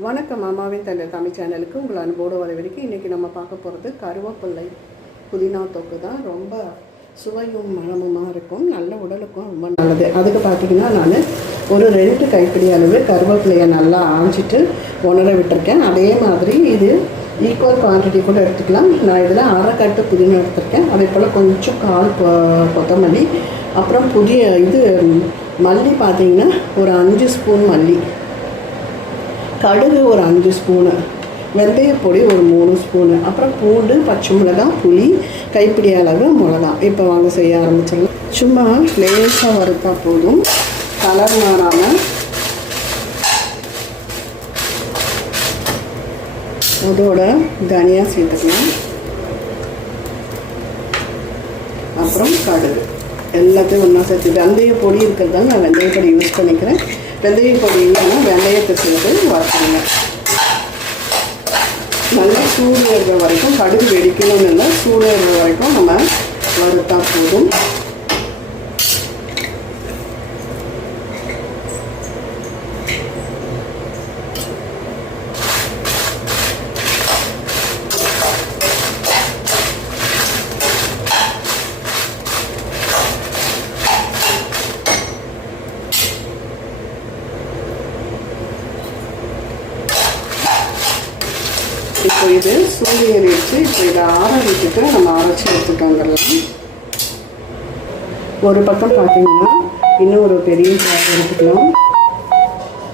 வணக்கம் மாமாவின் தந்தை தமிழ் சேனலுக்கு உங்கள் அன்போடு வரவேற்க இன்றைக்கி நம்ம பார்க்க போகிறது கருவேப்பிள்ளை புதினா தொக்கு தான். ரொம்ப சுவையும் மணமுமாக இருக்கும் நல்ல உடலுக்கும் ரொம்ப நல்லது. அதுக்கு பார்த்தீங்கன்னா நான் ஒரு ரெண்டு கைப்பிடி அளவு கருவேப்பிலையை நல்லா ஆஞ்சிட்டு உணர விட்டுருக்கேன். அதே மாதிரி இது ஈக்குவல் குவான்டிட்டி கூட எடுத்துக்கலாம். நான் இதில் அரை கட்டு புதினா எடுத்திருக்கேன். அதே போல் கொஞ்சம் கால் கொ- கொத்தமல்லி அப்புறம் புதிய இது மல்லி பார்த்தீங்கன்னா ஒரு அஞ்சு ஸ்பூன் மல்லி. கடுகு ஒரு அஞ்சு ஸ்பூனு வெந்தயப்பொடி ஒரு மூணு ஸ்பூனு அப்புறம் பூண்டு பச்சை மிளகாய் புளி கைப்பிடி அளவு மிளகா. இப்போ வாங்க செய்ய ஆரம்பிச்சிடலாம். சும்மா லேசாக வறுத்தா போதும். கலர் மாறாமல் அதோட தனியாக சேர்த்துக்கலாம். அப்புறம் கடுகு. எல்லாத்தையும் ஒன்றா சேர்த்து வெந்தய பொடி இருக்கிறதால நான் வெந்தய பொடி யூஸ் பண்ணிக்கிறேன். வெந்தய பொடி வெந்தயத்தை சேர்த்து வறுத்துருங்க நல்லா சூடு இருக்கிற வரைக்கும் கடுகு வெடிக்கணும்னு இல்லை சூடு இருக்கிற வரைக்கும் நம்ம வறுத்தா போதும் இப்போ இது சூடு ஏறிடுச்சு இப்போ இதை ஆற விட்டுட்டு நம்ம அரைச்சி எடுத்துட்டு வந்துடலாம். ஒரு பக்கம் பார்த்தீங்கன்னா இன்னும் ஒரு பெரிய ஜார் எடுத்துக்கலாம்.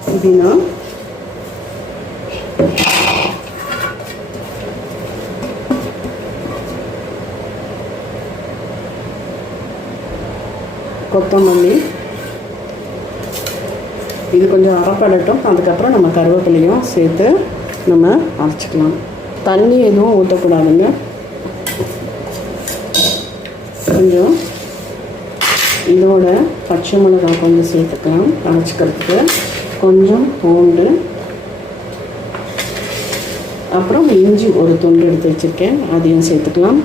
புதினா கொத்தமல்லி. இது கொஞ்சம் அரைப்படட்டும். அதுக்கப்புறம் நம்ம கருவேப்பிலையும் சேர்த்து நம்ம அரைச்சிக்கலாம். தண்ணி எதுவும் ஊற்றக்கூடாதுங்க கொஞ்சம் இதோட பச்சை மிளகாய் கொஞ்சம் சேர்த்துக்கலாம் அரைச்சிக்கிறதுக்கு கொஞ்சம் பூண்டு. அப்புறம் இஞ்சி ஒரு துண்டு எடுத்து வச்சுருக்கேன் அதையும் சேர்த்துக்கலாம்.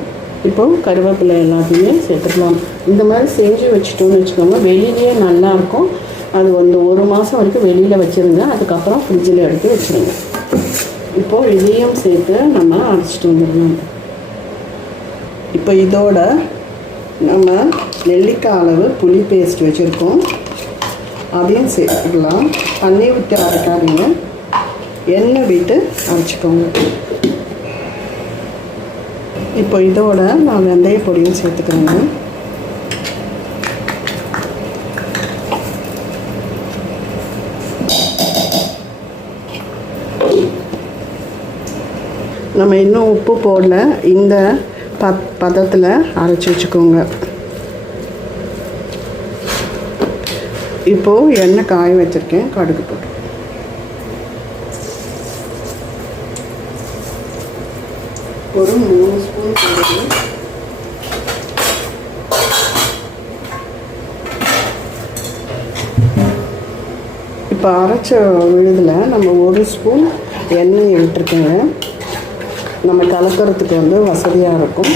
இப்போ கருவேப்பிலை எல்லாத்தையுமே சேர்த்துக்கலாம். இந்த மாதிரி செஞ்சு வச்சுட்டோம்னு வச்சுக்கோங்க வெளியிலேயே நல்லா இருக்கும் அது வந்து ஒரு மாதம் வரைக்கும் வெளியில் வச்சுருங்க அதுக்கப்புறம் ஃப்ரிட்ஜில் எடுத்து வச்சுருங்க. இப்போ இதையும் சேர்த்து நம்ம அரைச்சிட்டு வந்துடணும் இப்போ இதோட நம்ம நெல்லிக்காய் அளவு புளி பேஸ்ட் வச்சுருக்கோம். அதையும் சேர்த்துக்கலாம். தண்ணி விட்டு அரைக்காதீங்க. எண்ணெய் விட்டு அரைச்சிக்கோங்க. இப்போ இதோட நான் வெந்தய பொடியும் சேர்த்துக்கிறேங்க. நம்ம இன்னும் உப்பு போடல. இந்த பத் பதத்தில் அரைச்சி வச்சுக்கோங்க. இப்போது எண்ணெய் காய வச்சுருக்கேன். கடுகு போட்டு. ஒரு மூணு ஸ்பூன் கடுகு. இப்போ அரைச்ச விழுதில் நம்ம ஒரு ஸ்பூன் எண்ணெய் விட்டுருக்கேங்க. நம்ம கலக்கிறதுக்கு வந்து வசதியாக இருக்கும்.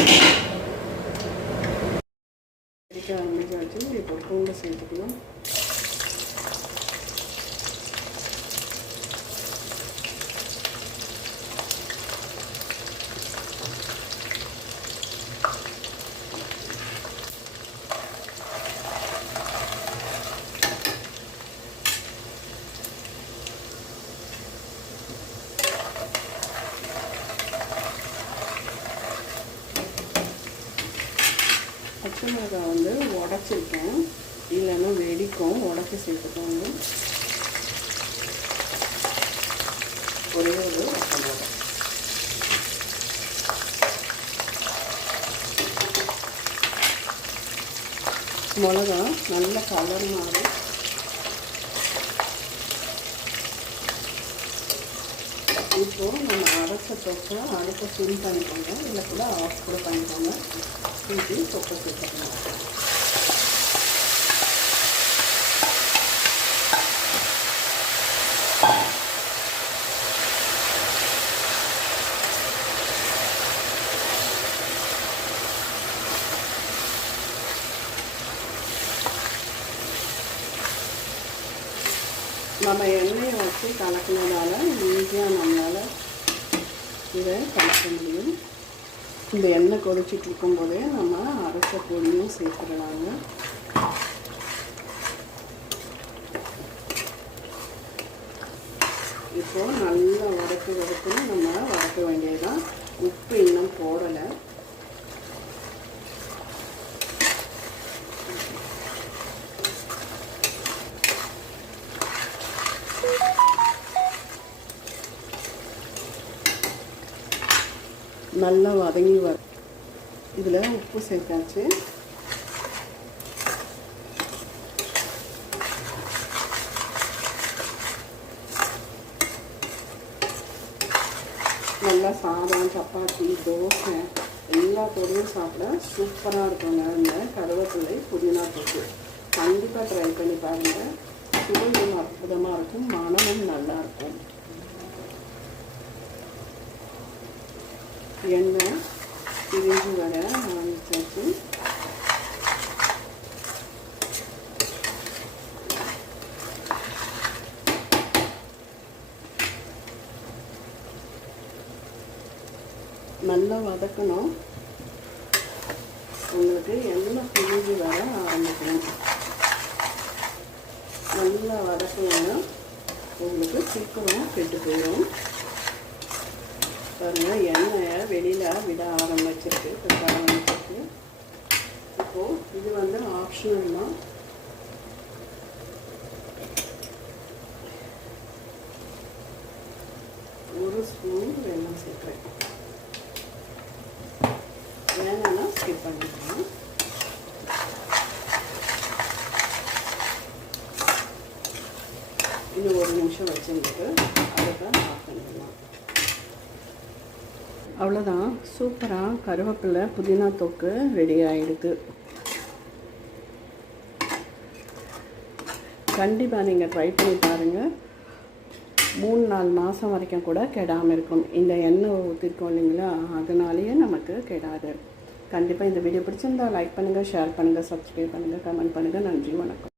உடச்சிருக்கேன். இல்லைன்னா வெடிக்கும். உடச்சி சேர்த்துக்கோங்க. ஒரே ஒரு பச்சை மிளகா நல்ல கலர் மாறும் இப்போ நம்ம அரைச்ச தொக்கை அடுப்பை சிம் பண்ணிக்கோங்க. இல்லை கூட ஆஃப் கூட பண்ணிக்கோங்க. ஊற்றி தொக்கை சேர்த்துக்கலாம் நம்ம எண்ணெயை வச்சு கலக்கினதால ஈஸியாக நம்மளால் இதை கலக்க முடியும். இந்த எண்ணெய் கொதிச்சிட்டு இருக்கும்போதே நம்ம அரைச்ச பொடியும் சேர்த்துடலாங்க இப்போ நல்லா வதக்கு வதக்குன்னு நம்ம வதக்க வேண்டியதுதான் உப்பு இன்னும் போடலை நல்லா வதங்கி வர இதில் உப்பு சேர்த்தாச்சு. நல்லா சாதம் சப்பாத்தி தோசை எல்லாத்தோடையும் சாப்பிட சூப்பராக இருக்குங்க. இந்த கருவேப்பிலை புதினா தொக்கு. கண்டிப்பாக ட்ரை பண்ணி பாருங்கள் சுவையும் அற்புதமாக இருக்கும். மனமும் நல்லா எண்ணெய் பிரிஞ்சு வர ஆரம்பிச்சாச்சு நல்லா வதக்கணும். உங்களுக்கு எண்ணெய் பிரிஞ்சு வர ஆரம்பிக்கணும். நல்லா வதக்கணும்னா உங்களுக்கு சீக்கிரமாக கெட்டு போயிடும் பாருங்கள் எண்ணெயை வெளியில் விட ஆரம்பிச்சிருக்கு கொட்ட ஆரம்பிச்சிருக்கு. இப்போது இது வந்து ஆப்ஷனல் தான் ஒரு ஸ்பூன் வெள்ளம் சேர்க்குறேன் வேணும்னா ஸ்கிப் பண்ணிக்கலாம். இன்னும் ஒரு நிமிஷம் வச்சுருக்கு அவ்வளோதான் சூப்பராக கருவேப்பிலை புதினா தொக்கு ரெடி ஆகிடுது கண்டிப்பாக நீங்கள் ட்ரை பண்ணி பாருங்கள் மூணு நாலு மாதம் வரைக்கும் கூட கெடாமல் இருக்கும். இந்த எண்ணெய் ஊற்றிருக்கோம் இல்லைங்களா? அதனாலேயே நமக்கு கெடாது. கண்டிப்பாக இந்த வீடியோ பிடிச்சிருந்தா லைக் பண்ணுங்கள் ஷேர் பண்ணுங்கள் சப்ஸ்கிரைப் பண்ணுங்கள் கமெண்ட் பண்ணுங்கள் நன்றி வணக்கம்.